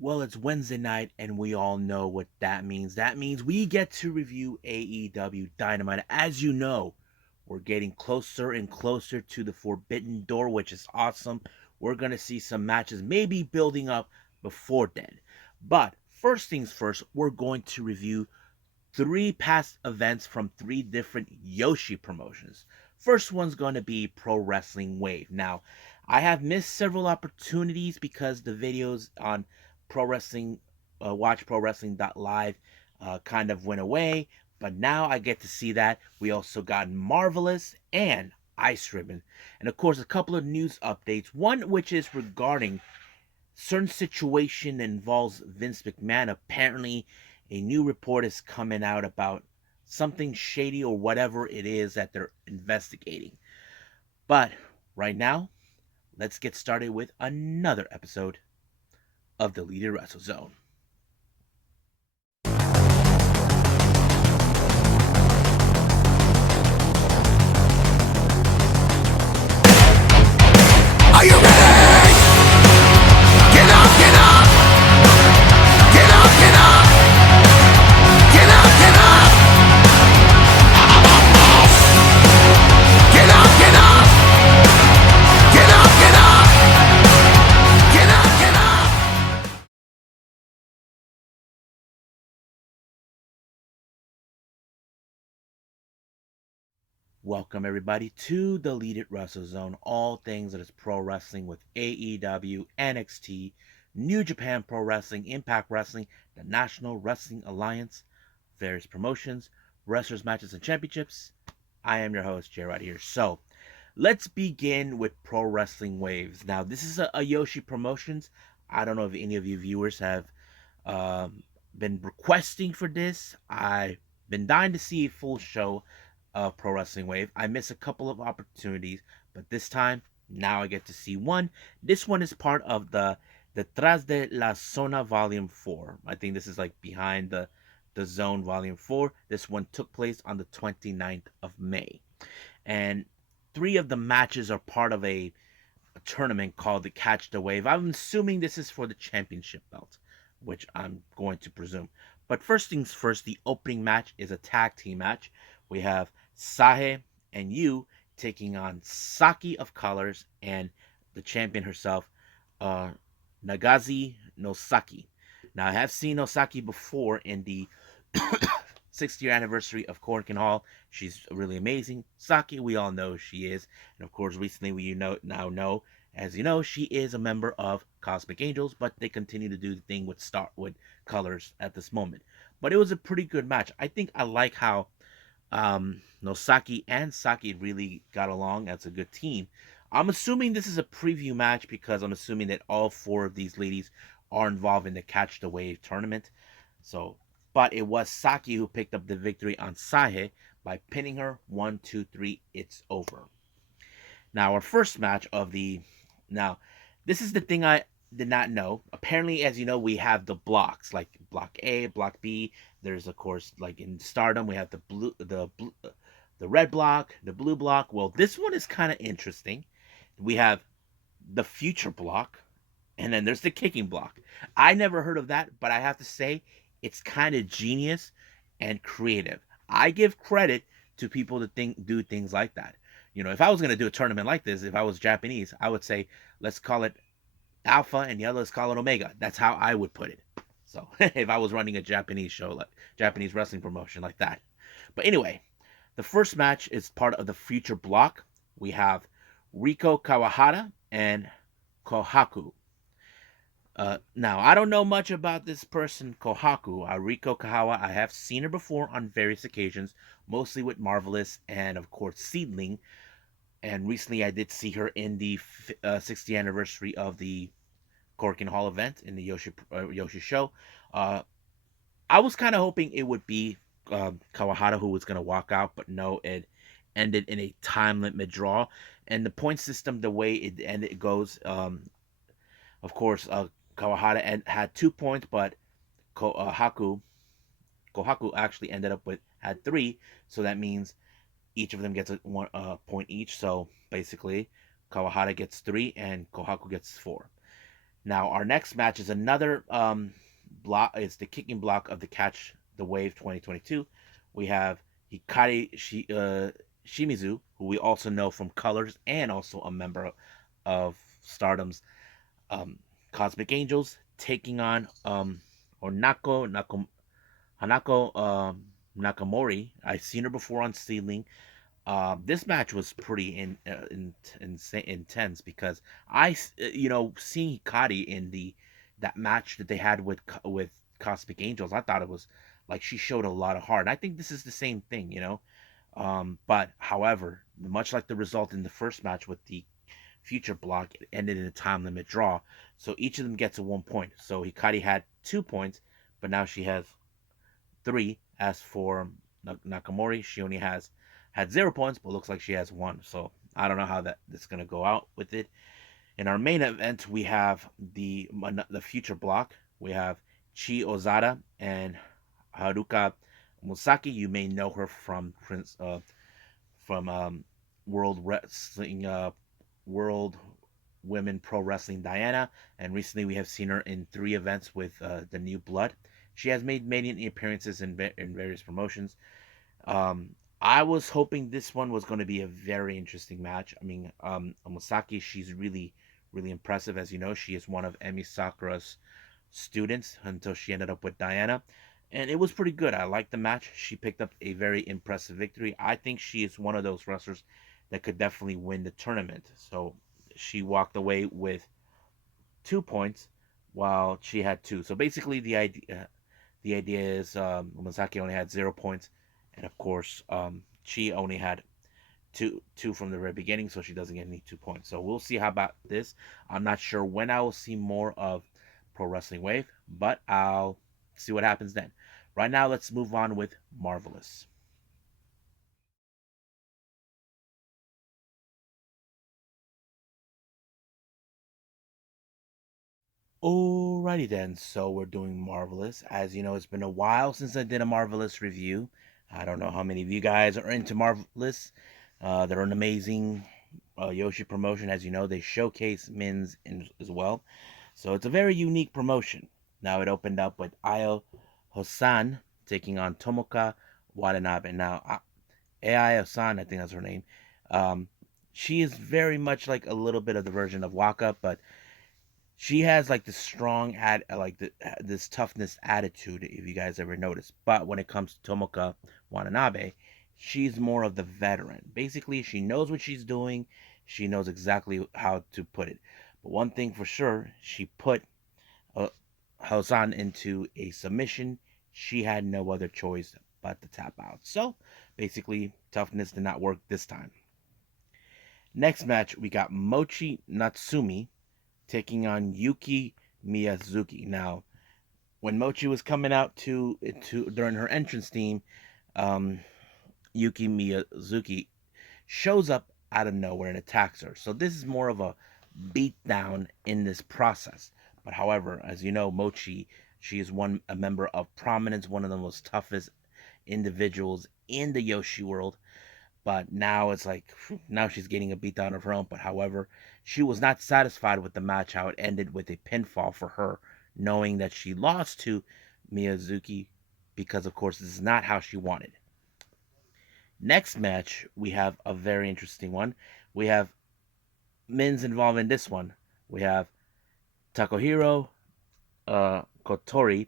Well, it's Wednesday night, and we all know what that means. That means we get to review AEW Dynamite. As you know, we're getting closer and closer to the Forbidden Door, which is awesome. We're going to see some matches maybe building up before then. But first things first, we're going to review three past events from three different Yoshi promotions. First one's going to be Pro Wrestling Wave. Now, I have missed several opportunities because the videos on Pro Wrestling, Watch Pro Wrestling.live kind of went away, but now I get to see that. We also got Marvelous and Ice Ribbon. And of course, a couple of news updates. One which is regarding certain situation that involves Vince McMahon. Apparently, a new report is coming out about something shady or whatever it is that they're investigating. But right now, let's get started with another episode of the Leader Wrestle Zone. Are you ready? Get up, get up! Get up, get up! Get up, get up! Get up, get up! Get up, get up! Get up, get up! Welcome everybody to the Lead It Wrestle Zone. All things that is pro wrestling with AEW, NXT, New Japan Pro Wrestling, Impact Wrestling, the National Wrestling Alliance, various promotions, wrestlers, matches, and championships. I am your host, Jay right here. So let's begin with Pro Wrestling Waves. Now, this is a Yoshi Promotions. I don't know if any of you viewers have been requesting for this. I've been dying to see a full show of Pro Wrestling Wave. I missed a couple of opportunities, but this time, now I get to see one. This one is part of the Detrás de la Zona Volume 4. I think this is like behind the Zone Volume 4. This one took place on the 29th of May. And three of the matches are part of a tournament called the Catch the Wave. I'm assuming this is for the championship belt, which I'm going to presume. But first things first, the opening match is a tag team match. We have Sahe and Yu taking on Saki of Colors and the champion herself, Nagazi Nosaki. Now, I have seen Nosaki before in the 6th-year anniversary of Korakuen Hall. She's really amazing. Saki, we all know she is. And of course, recently we now know, as you know, she is a member of Cosmic Angels, but they continue to do the thing with Starwood Colors at this moment. But it was a pretty good match. I think I like how Nosaki and Saki really got along as a good team. I'm assuming this is a preview match because I'm assuming that all four of these ladies are involved in the Catch the Wave tournament. So, but it was Saki who picked up the victory on Sahe by pinning her 1, 2, 3. It's over. Now, our first match of the now, this is the thing I did not know. Apparently, as you know, we have the blocks like Block A, Block B. There's of course like in Stardom we have the red block, the blue block. Well, this one is kind of interesting. We have the future block, and then there's the kicking block. I never heard of that, but I have to say it's kind of genius and creative. I give credit to people that do things like that. You know, if I was going to do a tournament like this, if I was Japanese, I would say, let's call it Alpha and the other, let's call it Omega. That's how I would put it. So if I was running a Japanese show, like Japanese wrestling promotion like that. But anyway, the first match is part of the future block. We have Riko Kawahara and Kohaku. Now, I don't know much about this person, Kohaku, Riko Kahawa. I have seen her before on various occasions, mostly with Marvelous and, of course, Seedling. And recently I did see her in the 60th anniversary of the Korakuen Hall event in the Yoshi show. I was kind of hoping it would be Kawahara who was going to walk out, but no, it ended in a time limit draw. And the point system, the way it ended, it goes, of course, Kawahara had 2 points, but Kohaku actually ended up had 3, so that means each of them gets a point each. So basically, Kawahara gets 3 and Kohaku gets 4. Now our next match is another block. It's the kicking block of the Catch the Wave 2022. We have Shimizu, who we also know from Colors and also a member of Stardom's um, Cosmic Angels, taking on Hanako Nakamori. I've seen her before on Ceiling. This match was pretty intense because seeing Hikari in that match that they had with Cosmic Angels, I thought it was like she showed a lot of heart. And I think this is the same thing, you know. But however, much like the result in the first match with the future block, it ended in a time limit draw. So each of them gets a 1 point. So Hikari had 2 points, but now she has three. As for Nakamori, she only had 0 points, but looks like she has one. So I don't know how that's gonna go out with it. In our main event, we have the future block. We have Chi Ozada and Haruka Musaki. You may know her from World Wrestling, World Women Pro Wrestling Diana, and recently we have seen her in 3 events with the New Blood. She has made many appearances in various promotions. Um, I was hoping this one was going to be a very interesting match. I mean, Musaki, she's really impressive. As you know, she is one of Emi Sakura's students until she ended up with Diana. And it was pretty good. I liked the match. She picked up a very impressive victory. I think she is one of those wrestlers that could definitely win the tournament. So she walked away with 2 points while she had two. So basically, the idea is Masaki only had 0 points, and of course, she only had two from the very beginning, so she doesn't get any 2 points. So we'll see how about this. I'm not sure when I will see more of Pro Wrestling Wave, but I'll see what happens then. Right now, let's move on with Marvelous. Alrighty then, so we're doing Marvelous. As you know, it's been a while since I did a Marvelous review. I don't know how many of you guys are into Marvelous. They're an amazing Yoshi promotion. As you know, they showcase Mins as well. So it's a very unique promotion. Now it opened up with Ayo Hosan taking on Tomoka Watanabe. Now, Ai Hosan, I think that's her name. Um, she is very much like a little bit of the version of Waka, but she has like this strong this toughness attitude, if you guys ever notice. But when it comes to Tomoka Watanabe, she's more of the veteran. Basically, she knows what she's doing. She knows exactly how to put it. But one thing for sure, she put uh, Hosan into a submission. She had no other choice but to tap out. So basically, toughness did not work this time. Next match, we got Mochi Natsumi taking on Yuki Miyazuki. Now, when Mochi was coming out to during her entrance theme, um, Yuki Miyazuki shows up out of nowhere and attacks her. So this is more of a beatdown in this process. But however, as you know, Mochi, she is a member of prominence, one of the most toughest individuals in the Yoshi world. But now it's like now she's getting a beatdown of her own. But however, she was not satisfied with the match how it ended with a pinfall for her, knowing that she lost to Miyazuki because of course this is not how she wanted. Next match, we have a very interesting one. We have men's involved in this one. We have Takohiro Kotori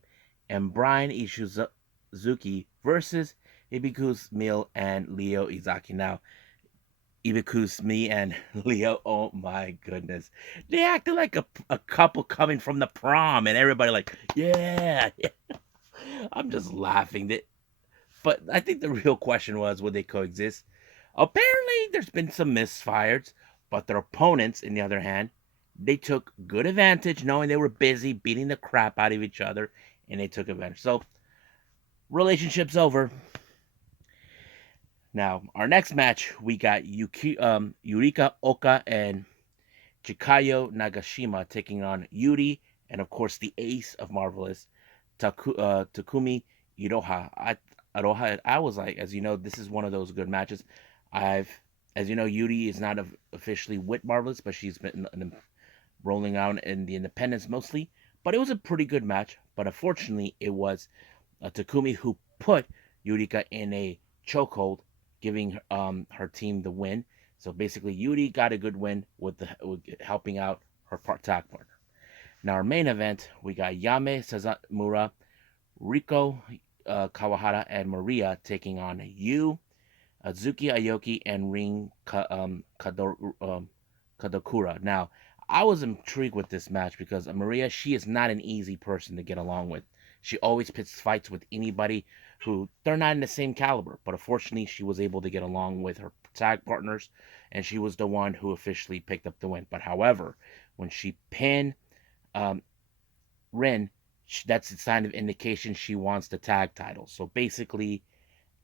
and Brian Ishizuki versus Ibiku's Mill and Leo Izaki. Now, Ibiku's me and Leo, oh my goodness. They acted like a couple coming from the prom and everybody like, yeah. I'm just laughing. But I think the real question was, would they coexist? Apparently, there's been some misfires, but their opponents, on the other hand, they took good advantage, knowing they were busy beating the crap out of each other, and they took advantage. So, relationship's over. Now, our next match, we got Yurika Oka and Chikayo Nagashima taking on Yuri, and of course, the ace of Marvelous, Takumi Iroha. I was like, as you know, this is one of those good matches. As you know, Yuri is not officially with Marvelous, but she's been rolling out in the independents mostly. But it was a pretty good match. But unfortunately, it was Takumi who put Yurika in a chokehold, giving her team the win. So basically, Yuri got a good win with helping out her tag partner. Now, our main event, we got Yame Sazamura, Riko Kawahara, and Maria taking on Yu, Azuki Aoki, and Kadokura. Now, I was intrigued with this match because Maria, she is not an easy person to get along with. She always picks fights with anybody who they're not in the same caliber. But unfortunately, she was able to get along with her tag partners, and she was the one who officially picked up the win. But however, when she pinned um, Rin, that's a sign of indication she wants the tag title. So basically,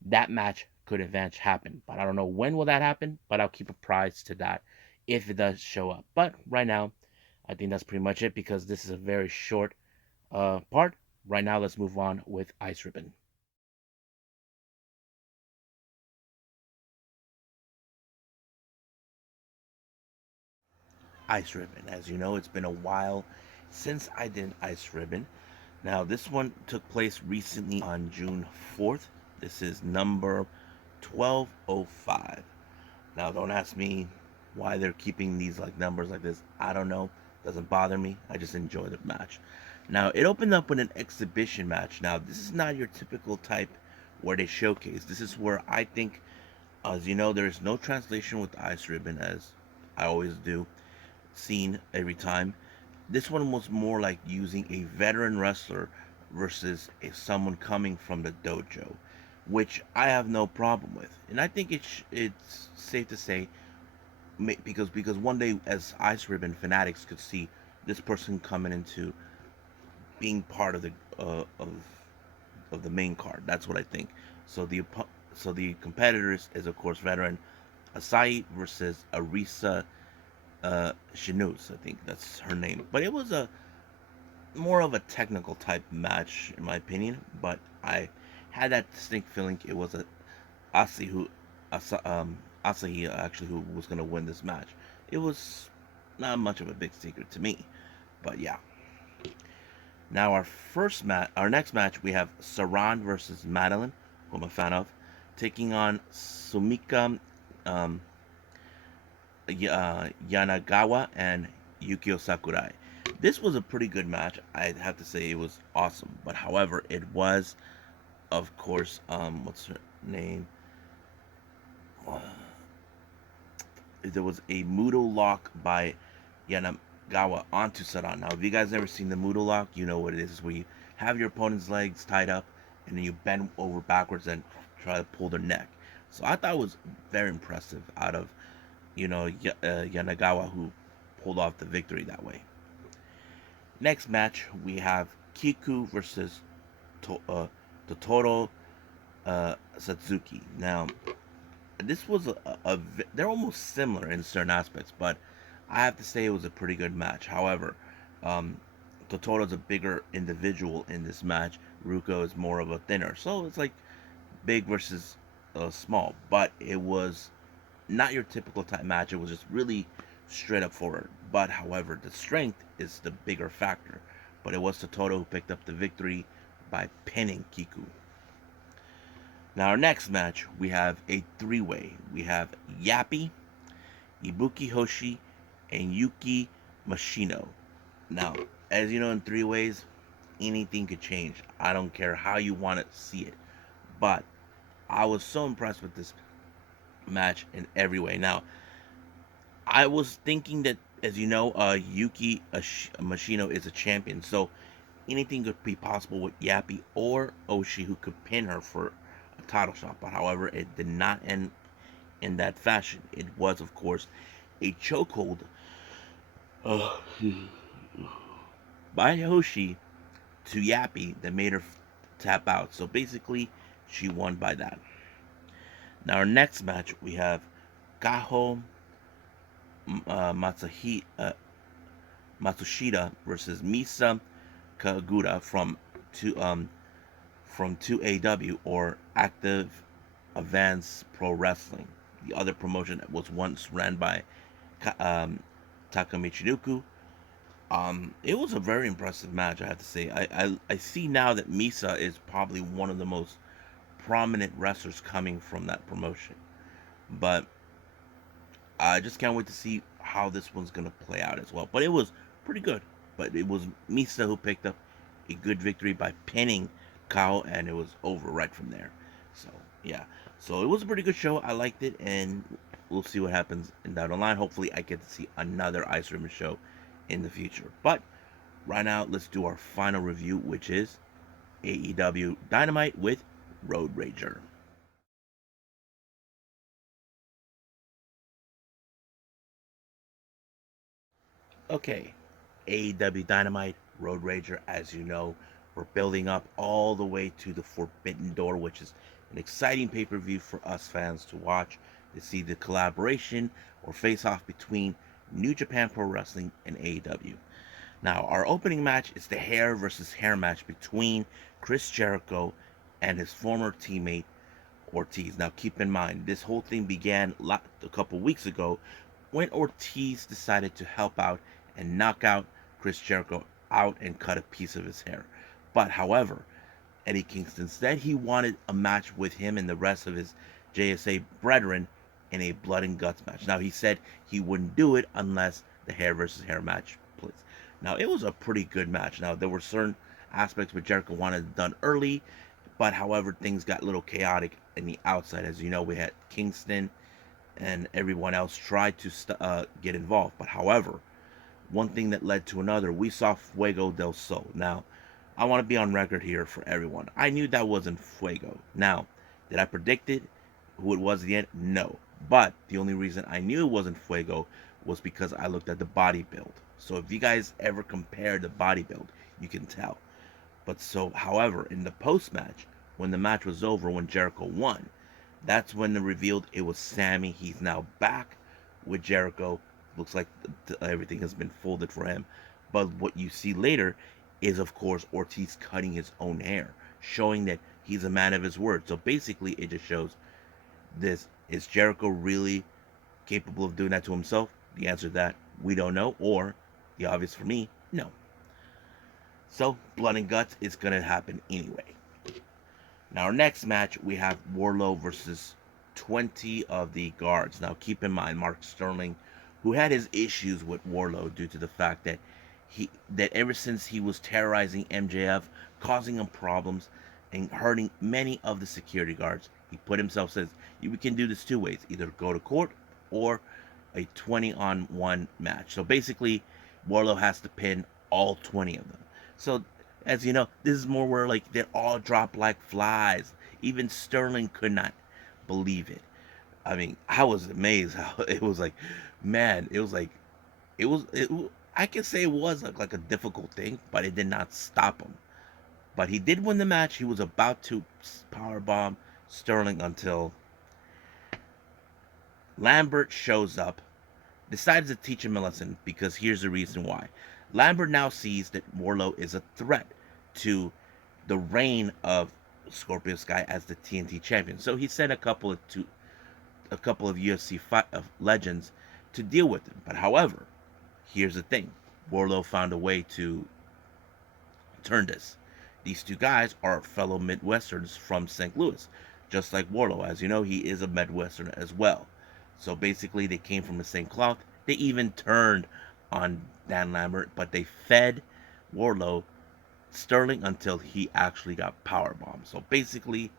that match could eventually happen. But I don't know when will that happen, but I'll keep apprised to that if it does show up. But right now, I think that's pretty much it because this is a very short part. Right now, let's move on with Ice Ribbon. Ice Ribbon. As you know, it's been a while since I did Ice Ribbon. Now, this one took place recently on June 4th. This is number 1205. Now, don't ask me why they're keeping these like numbers like this. I don't know. Doesn't bother me. I just enjoy the match. Now, it opened up with an exhibition match. Now, this is not your typical type where they showcase. This is where I think, as you know, there is no translation with Ice Ribbon, as I always do, seen every time. This one was more like using a veteran wrestler versus someone coming from the dojo, which I have no problem with. And I think it's safe to say because one day as Ice Ribbon fanatics could see this person coming into being part of the of the main card. That's what I think. So the competitors is of course veteran Asai versus Arisa Shinuz. I think that's her name. But it was a more of a technical type match in my opinion. But I had that distinct feeling it was a Asi who Asahi actually who was going to win this match. It was not much of a big secret to me, but yeah. Now our next match, we have Saran versus Madeline, who I'm a fan of, taking on Sumika um, Yanagawa and Yukio Sakurai. This was a pretty good match. I'd have to say it was awesome, but however, it was, of course, what's her name? There was a Muto lock by Yanagawa onto Saran. Now, if you guys never seen the Muto lock, you know what it is. It's where you have your opponent's legs tied up and then you bend over backwards and try to pull their neck. So I thought it was very impressive out of, Yanagawa, who pulled off the victory that way. Next match, we have Kiku versus Totoro Satsuki. Now, this was they're almost similar in certain aspects, but I have to say it was a pretty good match. However, um, Totoro's a bigger individual in this match. Ruko is more of a thinner, so it's like big versus small. But it was not your typical type match. It was just really straight up forward. But however, the strength is the bigger factor. But it was Totoro who picked up the victory by pinning Kiku. Now, our next match, we have a three-way. We have Yappy, Ibuki Hoshi, and Yuki Machino. Now, as you know, in three ways, anything could change. I don't care how you want to see it. But I was so impressed with this match in every way. Now, I was thinking that, as you know, Yuki Machino is a champion. So anything could be possible with Yappy or Oshi, who could pin her for a title shot. But however, it did not end in that fashion. It was, of course, a chokehold uh, by Hoshi to Yappy that made her tap out. So basically, she won by that. Now, our next match, we have Kaho Matsushita versus Misa Kagura from 2AW, or Active Advance Pro Wrestling, the other promotion that was once ran by Takamichi Nuku. It was a very impressive match, I have to say. I see now that Misa is probably one of the most prominent wrestlers coming from that promotion. But I just can't wait to see how this one's gonna play out as well. But it was pretty good. But it was Misa who picked up a good victory by pinning Kao, and it was over right from there. So yeah, so it was a pretty good show. I liked it, and we'll see what happens in down the line. Hopefully, I get to see another Ice Ribbon show in the future. But right now, let's do our final review, which is AEW Dynamite with Road Rager. Okay, AEW Dynamite Road Rager, as you know, we're building up all the way to the Forbidden Door, which is an exciting pay per view for us fans to watch to see the collaboration or face off between New Japan Pro Wrestling and AEW. Now, our opening match is the hair versus hair match between Chris Jericho and his former teammate Ortiz. Now, keep in mind, this whole thing began a couple weeks ago when Ortiz decided to help out and knock out Chris Jericho out and cut a piece of his hair. But, however, Eddie Kingston said he wanted a match with him and the rest of his JSA brethren in a blood and guts match. Now, he said he wouldn't do it unless the hair versus hair match plays. Now, it was a pretty good match. Now, there were certain aspects where Jericho wanted it done early, but however, things got a little chaotic in the outside. As you know, we had Kingston and everyone else tried to get involved. But however, one thing that led to another, we saw Fuego del Sol. Now, I want to be on record here for everyone. I knew that wasn't Fuego. Now, did I predict it? Who it was at the end? No. But the only reason I knew it wasn't Fuego was because I looked at the body build. So if you guys ever compare the body build, you can tell. But so, however, in the post match, when the match was over, when Jericho won, that's when they revealed it was Sammy. He's now back with Jericho. Looks like everything has been folded for him. But what you see later is, of course, Ortiz cutting his own hair, showing that he's a man of his word. So basically, it just shows this: is Jericho really capable of doing that to himself? The answer to that, we don't know. Or, the obvious for me, no. So, blood and guts is going to happen anyway. Now, our next match, we have Warlow versus 20 of the guards. Now, keep in mind, Mark Sterling, who had his issues with Warlow due to the fact that ever since he was terrorizing MJF, causing him problems and hurting many of the security guards, he put himself, says, we can do this two ways: either go to court or a 20-on-1 match. So basically, Warlow has to pin all 20 of them. So, as you know, this is more where like they're all dropped like flies. Even Sterling could not believe it. I mean, I was amazed how it was like, man, it was like, it. I can say it was like a difficult thing, but it did not stop him. But he did win the match. He was about to powerbomb Sterling until Lambert shows up, decides to teach him a lesson, because here's the reason why. Lambert now sees that Warlow is a threat to the reign of Scorpio Sky as the TNT champion. So he sent a couple of UFC legends to deal with him. But however, here's the thing: Warlow found a way to turn this. These two guys are fellow Midwesterns from St. Louis, just like Warlow. As you know, he is a Midwestern as well. So basically, they came from the same cloth. They even turned on Dan Lambert, but they fed Warlow Sterling until he actually got powerbombed. So basically,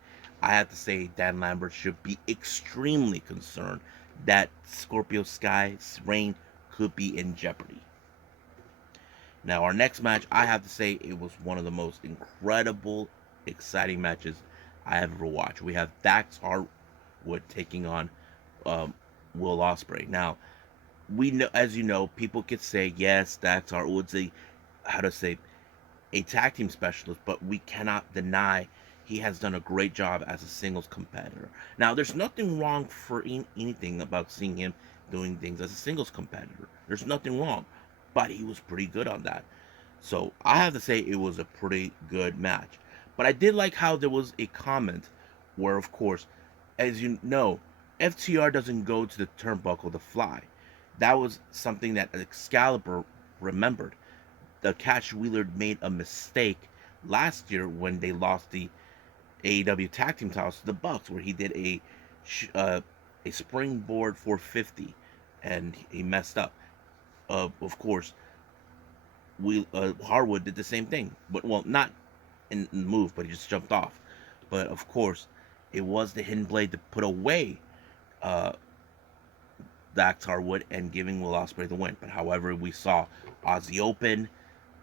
I have to say Dan Lambert should be extremely concerned that Scorpio Sky's reign could be in jeopardy. Now, our next match, I have to say, it was one of the most incredible, exciting matches I have ever watched. We have Dax Harwood taking on Will Ospreay. Now, we know, as you know, people could say, yes, Dax Harwood's a tag team specialist, but we cannot deny he has done a great job as a singles competitor. Now, there's nothing wrong for anything about seeing him doing things as a singles competitor. There's nothing wrong, but he was pretty good on that. So I have to say it was a pretty good match. But I did like how there was a comment where, of course, as you know, FTR doesn't go to the turnbuckle to fly. That was something that Excalibur remembered. the Cash Wheeler made a mistake last year when they lost the AEW Tag Team titles to the Bucks, where he did a springboard 450, and he messed up. Of course, Harwood did the same thing, but well, not in the move, but he just jumped off. But of course, it was the hidden blade to put away uh, Dax Harwood and giving Will Ospreay the win. But however, we saw Aussie Open,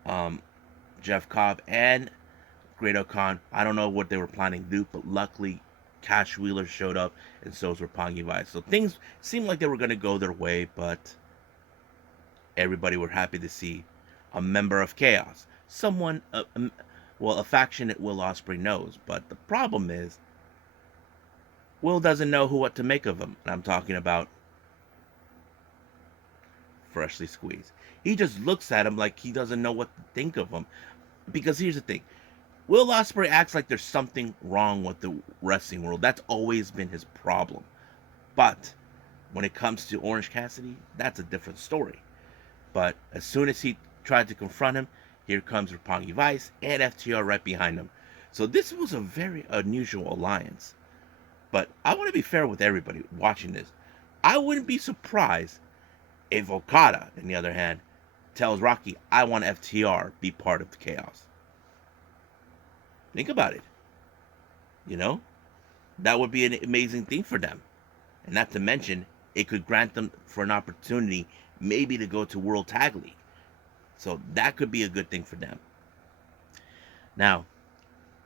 um, Jeff Cobb, and Great Khan. I don't know what they were planning to do, but luckily Cash Wheeler showed up, and so was Roppongi Vice. So things seemed like they were going to go their way, but everybody were happy to see a member of Chaos, someone, well, a faction that Will Ospreay knows. But the problem is, Will doesn't know what to make of him. And I'm talking about Freshly Squeezed. He just looks at him like he doesn't know what to think of him. Because here's the thing, Will Ospreay acts like there's something wrong with the wrestling world. That's always been his problem. But when it comes to Orange Cassidy, that's a different story. But as soon as he tried to confront him, here comes Roppongi Vice and FTR right behind him. So this was a very unusual alliance. But I want to be fair with everybody watching this. I wouldn't be surprised if Okada, on the other hand, tells Rocky, I want FTR be part of the Chaos. Think about it. You know? That would be an amazing thing for them. And not to mention, it could grant them for an opportunity maybe to go to World Tag League. So that could be a good thing for them. Now,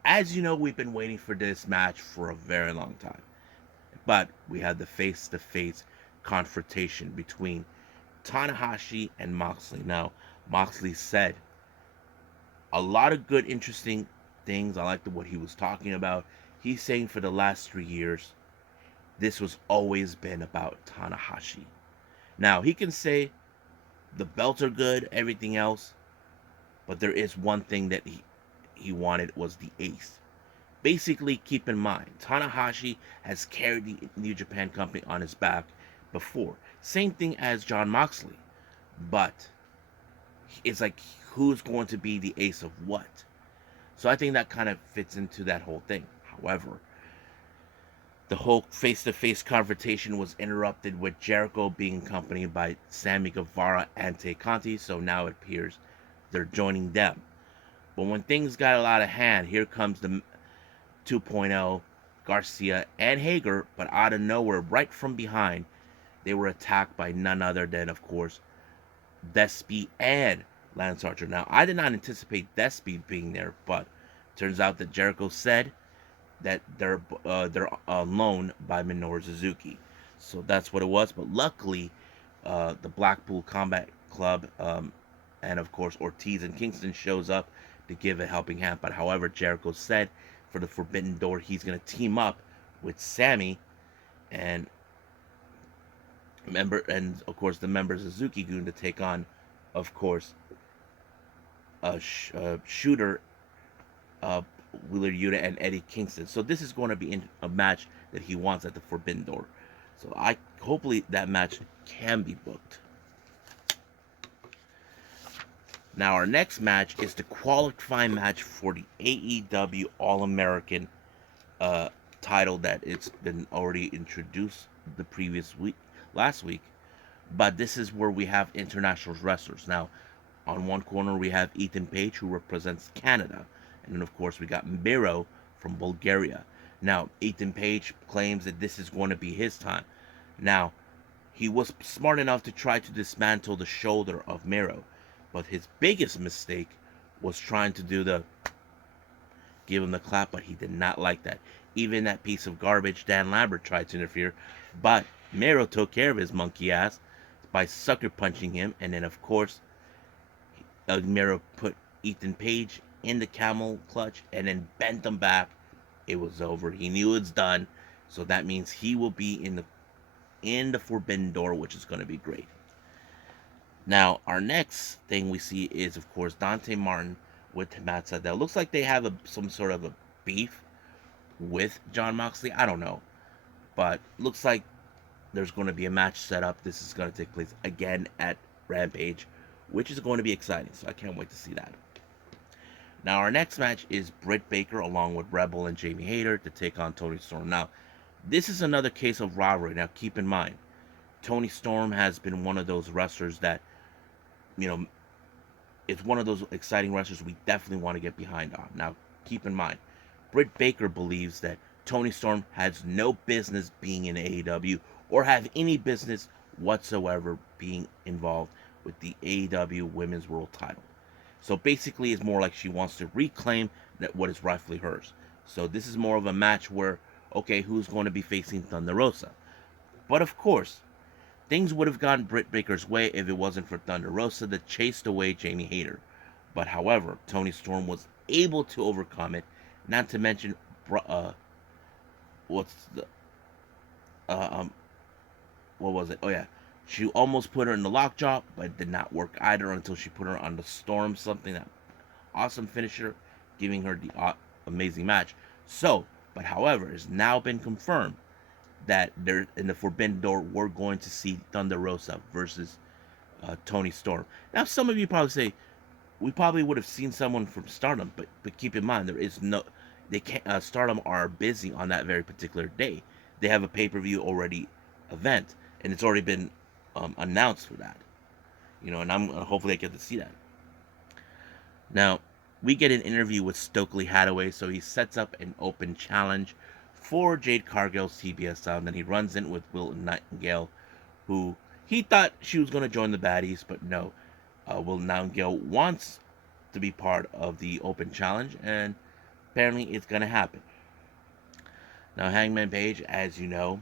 as you know, we've been waiting for this match for a very long time. But we had the face-to-face confrontation between Tanahashi and Moxley. Now, Moxley said a lot of good, interesting things. I liked what he was talking about. He's saying for the last 3 years, this was always been about Tanahashi. Now, he can say the belts are good, everything else, but there is one thing that he wanted was the ace. Basically, keep in mind, Tanahashi has carried the New Japan company on his back before. Same thing as Jon Moxley. But it's like, who's going to be the ace of what? So I think that kind of fits into that whole thing. However, the whole face-to-face confrontation was interrupted with Jericho being accompanied by Sammy Guevara and Tay Conti, so now it appears they're joining them. But when things got a lot of hand, here comes the 2.0, Garcia and Hager, but out of nowhere, right from behind, they were attacked by none other than, of course, Despy and Lance Archer. Now, I did not anticipate Despy being there, but turns out that Jericho said that they're loaned by Minoru Suzuki. So that's what it was. But luckily, the Blackpool Combat Club and, of course, Ortiz and Kingston shows up to give a helping hand. But however, Jericho said for the Forbidden Door, he's going to team up with Sammy and of course, the members of Suzuki-gun to take on, of course, Shooter, Wheeler Yuta, and Eddie Kingston. So this is going to be a match that he wants at the Forbidden Door. So hopefully that match can be booked. Now our next match is the qualifying match for the AEW All American title that it's been already introduced the last week. But this is where we have international wrestlers. Now, on one corner we have Ethan Page, who represents Canada. And then, of course, we got Miro from Bulgaria. Now, Ethan Page claims that this is going to be his time. Now, he was smart enough to try to dismantle the shoulder of Miro. But his biggest mistake was trying to give him the clap, but he did not like that. Even that piece of garbage, Dan Lambert, tried to interfere. But Miro took care of his monkey ass by sucker punching him. And then, of course, Miro put Ethan Page in the camel clutch and then bent him back. It was over. He knew it's done. So that means he will be in the Forbidden Door, which is going to be great. Now, our next thing we see is, of course, Dante Martin with Matt Sydal. Looks like they have some sort of a beef with Jon Moxley. I don't know. But looks like there's going to be a match set up. This is going to take place again at Rampage, which is going to be exciting. So I can't wait to see that. Now our next match is Britt Baker along with Rebel and Jamie Hayter to take on Toni Storm. Now this is another case of rivalry. Now keep in mind, Toni Storm has been one of those wrestlers that, you know, it's one of those exciting wrestlers we definitely want to get behind on. Now keep in mind, Britt Baker believes that Toni Storm has no business being in AEW or have any business whatsoever being involved with the AEW Women's World Title. So basically, it's more like she wants to reclaim that what is rightfully hers. So this is more of a match where, okay, who's going to be facing Thunder Rosa? But of course, things would have gone Britt Baker's way if it wasn't for Thunder Rosa that chased away Jamie Hayter. But however, Toni Storm was able to overcome it. Not to mention, what's the what was it? Oh yeah, she almost put her in the lockjaw, but it did not work either until she put her on the Storm, something that awesome finisher, giving her the amazing match. So, but however, it's now been confirmed that there in the Forbidden Door we're going to see Thunder Rosa versus Toni Storm. Now, some of you probably say we probably would have seen someone from Stardom, but keep in mind there is no they can't. Stardom are busy on that very particular day. They have a pay-per-view already event, and it's already been announced for that. You know, and I'm hopefully I get to see that. Now, we get an interview with Stokely Hathaway, so he sets up an open challenge for Jade Cargill's TBS title. Then he runs in with Will Nightingale, who he thought she was going to join the baddies, but no. Will Nightingale wants to be part of the open challenge, and apparently it's going to happen. Now, Hangman Page, as you know,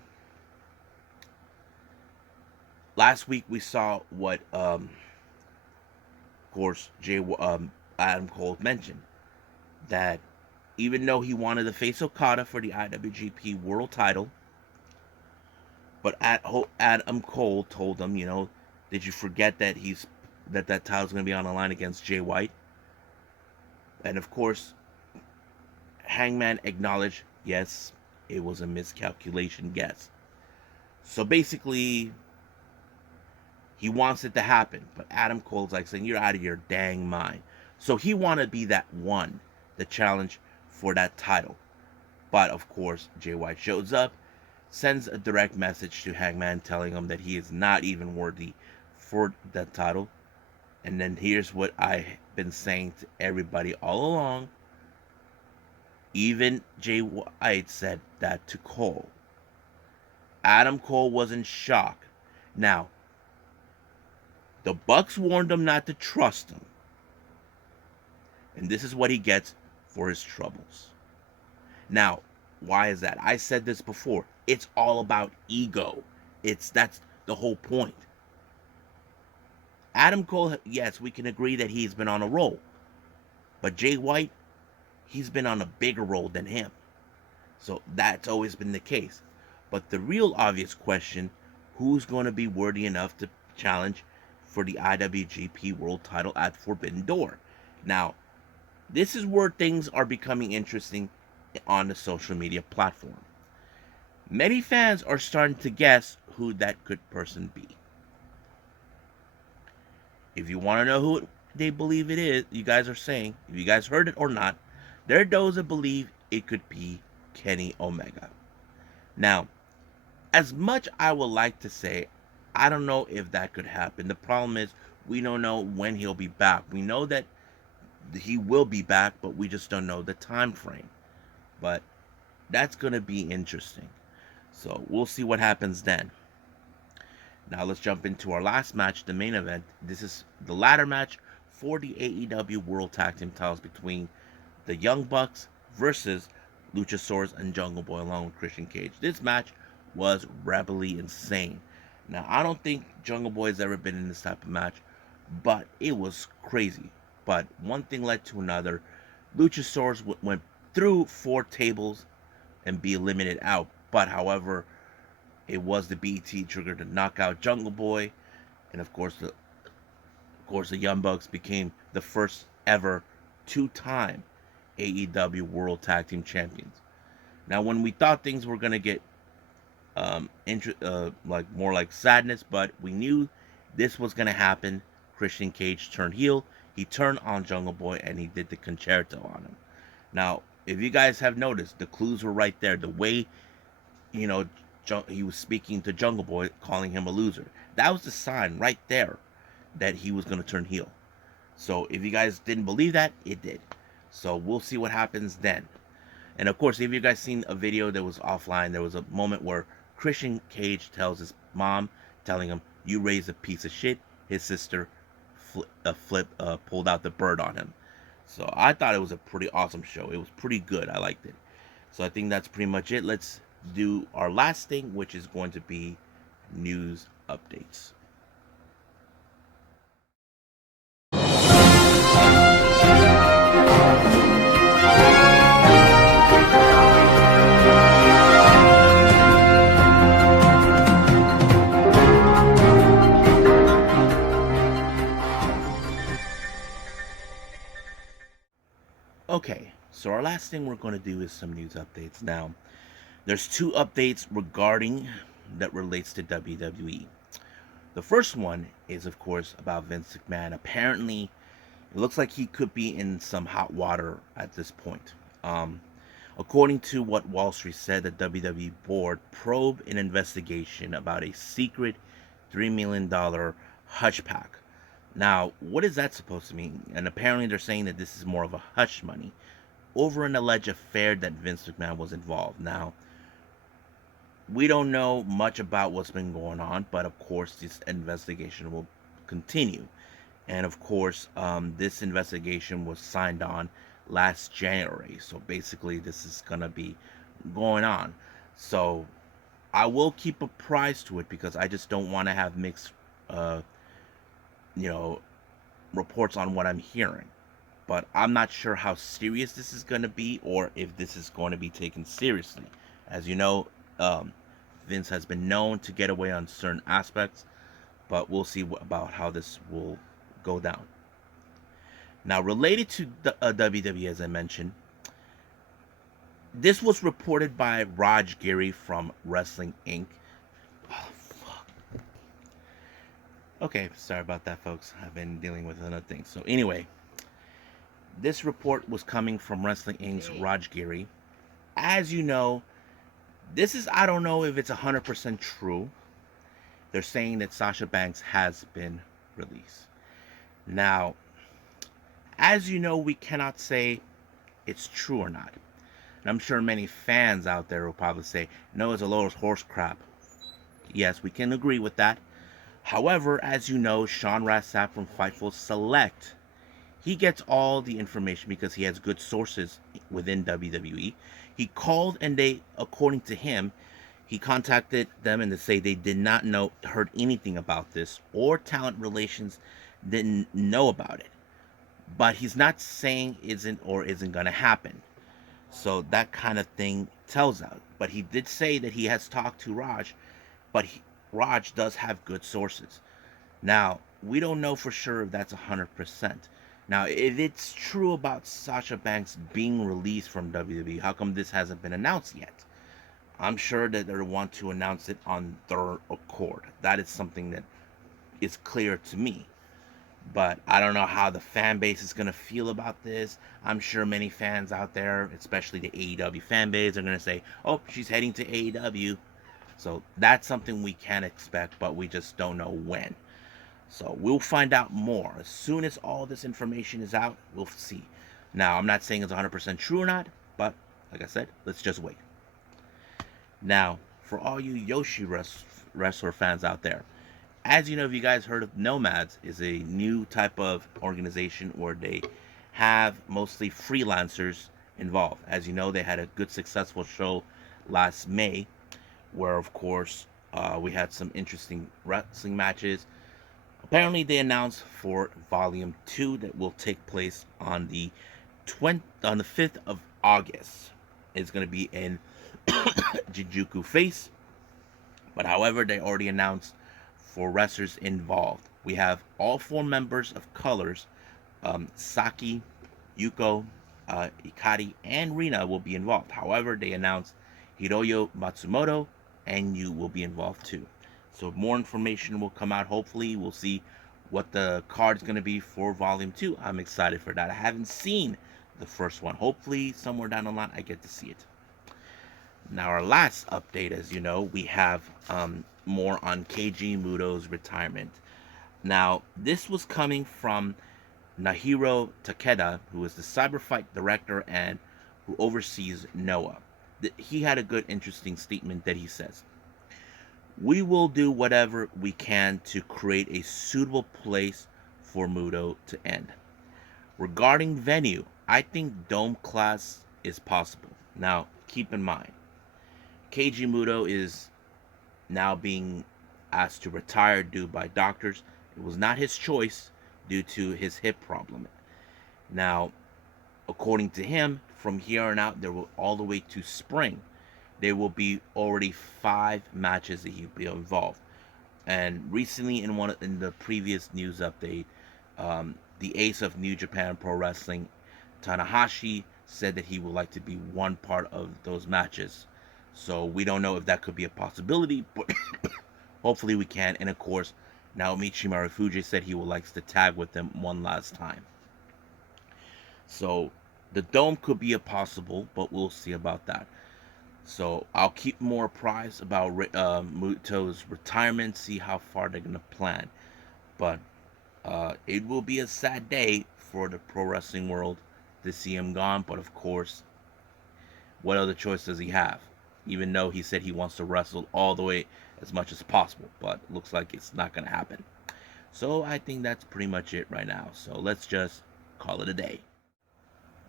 last week we saw what, of course, Adam Cole mentioned, that even though he wanted to face Okada for the IWGP World Title, but Adam Cole told him, you know, did you forget that that title's going to be on the line against Jay White? And of course, Hangman acknowledged, yes, it was a miscalculation guess. So basically, he wants it to happen, but Adam Cole's like saying, you're out of your dang mind. So he wanted to be that one, the challenge for that title. But of course, Jay White shows up, sends a direct message to Hangman telling him that he is not even worthy for that title. And then here's what I've been saying to everybody all along. Even Jay White said that to Cole. Adam Cole was in shock. Now, the Bucks warned him not to trust him. And this is what he gets for his troubles. Now, why is that? I said this before. It's all about ego. That's the whole point. Adam Cole, yes, we can agree that he's been on a roll. But Jay White, he's been on a bigger roll than him. So that's always been the case. But the real obvious question, who's going to be worthy enough to challenge for the IWGP World Title at Forbidden Door? Now, this is where things are becoming interesting on the social media platform. Many fans are starting to guess who that could person be. If you want to know who they believe it is, you guys are saying, if you guys heard it or not, there are those that believe it could be Kenny Omega. Now, as much I would like to say, I don't know if that could happen. The problem is, we don't know when he'll be back. We know that he will be back, but we just don't know the time frame. But that's going to be interesting. So we'll see what happens then. Now let's jump into our last match, the main event. This is the ladder match for the AEW World Tag Team titles between the Young Bucks versus Luchasaurus and Jungle Boy along with Christian Cage. This match was rebelly insane. Now, I don't think Jungle Boy has ever been in this type of match, but it was crazy. But one thing led to another. Luchasaurus went through 4 tables and be eliminated out. But however, it was the BT trigger to knock out Jungle Boy, and of course the Young Bucks became the first ever 2-time AEW World Tag Team Champions. Now, when we thought things were gonna get like more like sadness, but we knew this was gonna happen. Christian Cage turned heel, he turned on Jungle Boy and he did the concerto on him. Now, if you guys have noticed, the clues were right there. The way, you know, he was speaking to Jungle Boy, calling him a loser. That was the sign right there that he was going to turn heel. So if you guys didn't believe that, it did. So we'll see what happens then. And of course, if you guys seen a video that was offline, there was a moment where Christian Cage tells his mom, telling him, "You raised a piece of shit." His sister pulled out the bird on him. So I thought it was a pretty awesome show. It was pretty good. I liked it. So I think that's pretty much it. Let's do our last thing, which is going to be news updates. Okay, so our last thing we're going to do is some news updates. Now, there's two updates regarding that relates to WWE. The first one is, of course, about Vince McMahon. Apparently, it looks like he could be in some hot water at this point. According to what Wall Street said, the WWE board probed an investigation about a secret $3 million hush pack. Now, what is that supposed to mean? And apparently they're saying that this is more of a hush money over an alleged affair that Vince McMahon was involved. Now, we don't know much about what's been going on, but of course this investigation will continue. And of course, this investigation was signed on last January. So basically this is going to be going on. So I will keep a prize to it because I just don't want to have mixed reports on what I'm hearing. But I'm not sure how serious this is going to be or if this is going to be taken seriously. As you know, Vince has been known to get away on certain aspects, but we'll see about how this will go down. Now, related to the WWE, as I mentioned, this was reported by Raj Giri from Wrestling Inc. Oh, fuck. Okay, sorry about that, folks. I've been dealing with another thing. So anyway, this report was coming from Wrestling Inc.'s Raj Giri. As you know, this is, I don't know if it's 100% true. They're saying that Sasha Banks has been released. Now, as you know, we cannot say it's true or not. And I'm sure many fans out there will probably say, no, it's a load of horse crap. Yes, we can agree with that. However, as you know, Sean Ross Sapp from Fightful Select, he gets all the information because he has good sources within WWE. He called and they, according to him, he contacted them and they say they did not heard anything about this or talent relations didn't know about it. But he's not saying isn't going to happen. So that kind of thing tells out. But he did say that he has talked to Raj, but Raj does have good sources. Now, we don't know for sure if that's 100%. Now, if it's true about Sasha Banks being released from WWE, how come this hasn't been announced yet? I'm sure that they want to announce it on their accord. That is something that is clear to me. But I don't know how the fan base is going to feel about this. I'm sure many fans out there, especially the AEW fan base, are going to say, oh, she's heading to AEW. So that's something we can expect, but we just don't know when. So we'll find out more. As soon as all this information is out, we'll see. Now, I'm not saying it's 100% true or not, but like I said, let's just wait. Now, for all you Joshi wrestler fans out there, as you know, if you guys heard of NOMADs, is a new type of organization where they have mostly freelancers involved. As you know, they had a good successful show last May where, of course, we had some interesting wrestling matches. Apparently, they announced for Volume 2 that will take place on the 5th of August. It's going to be in Jinjuku Face. But however, they already announced for wrestlers involved. We have all 4 members of Colors, Saki, Yuko, Ikari, and Rina will be involved. However, they announced Hiroyo Matsumoto and Yu will be involved too. So more information will come out. Hopefully, we'll see what the card's going to be for Volume 2. I'm excited for that. I haven't seen the first one. Hopefully, somewhere down the line, I get to see it. Now, our last update, as you know, we have more on Keiji Mutoh's retirement. Now, this was coming from Nahiro Takeda, who is the Cyberfight director and who oversees Noah. He had a good, interesting statement that he says, "We will do whatever we can to create a suitable place for Muto to end. Regarding venue, I think Dome class is possible." Now, keep in mind, Keiji Muto is now being asked to retire due by doctors. It was not his choice due to his hip problem. Now, according to him, from here on out, there will all the way to spring, there will be already 5 matches that he'll be involved. And recently, in the previous news update, the ace of New Japan Pro Wrestling, Tanahashi, said that he would like to be one part of those matches. So we don't know if that could be a possibility, but hopefully we can. And of course, Naomichi Marufuji said he would like to tag with them one last time. So the Dome could be a possible, but we'll see about that. So I'll keep more apprised about Muto's retirement, see how far they're gonna plan. But it will be a sad day for the pro wrestling world to see him gone. But of course, what other choice does he have? Even though he said he wants to wrestle all the way as much as possible, but looks like it's not gonna happen. So I think that's pretty much it right now. So let's just call it a day.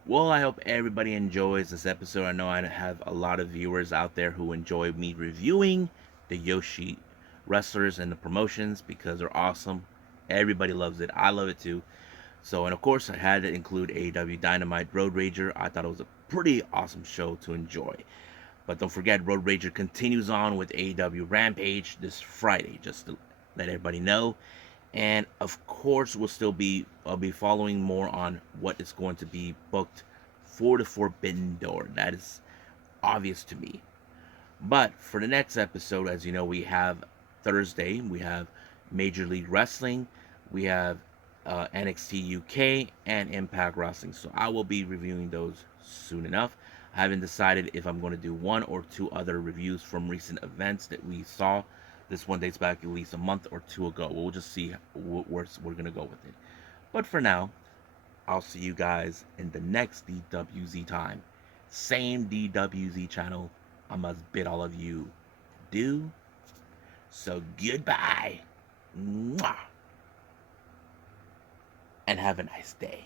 Well, I hope everybody enjoys this episode. I know I have a lot of viewers out there who enjoy me reviewing the Joshi wrestlers and the promotions because they're awesome. Everybody loves it. I love it too. So, and of course, I had to include AEW Dynamite Road Rager. I thought it was a pretty awesome show to enjoy. But don't forget, Road Rager continues on with AEW Rampage this Friday, just to let everybody know. And of course, I'll be following more on what is going to be booked for the Forbidden Door. That is obvious to me. But for the next episode, as you know, we have Thursday, we have Major League Wrestling, we have NXT UK, and Impact Wrestling. So I will be reviewing those soon enough. I haven't decided if I'm going to do one or two other reviews from recent events that we saw. This one dates back at least a month or two ago. We'll just see where we're going to go with it. But for now, I'll see you guys in the next DWZ time. Same DWZ channel. I must bid all of you adieu. So goodbye. Mwah. And have a nice day.